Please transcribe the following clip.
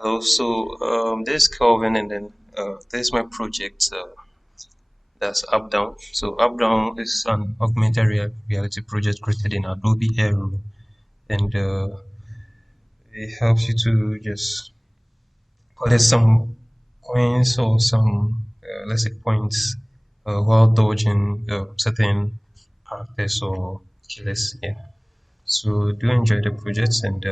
Hello, this is Kelvin, and then this is my project. That's UpDown. So UpDown is an augmented reality project created in Adobe Aero, and it helps you to just collect some coins or some, let's say, points while dodging certain characters or killers. Yeah. So do enjoy the project, and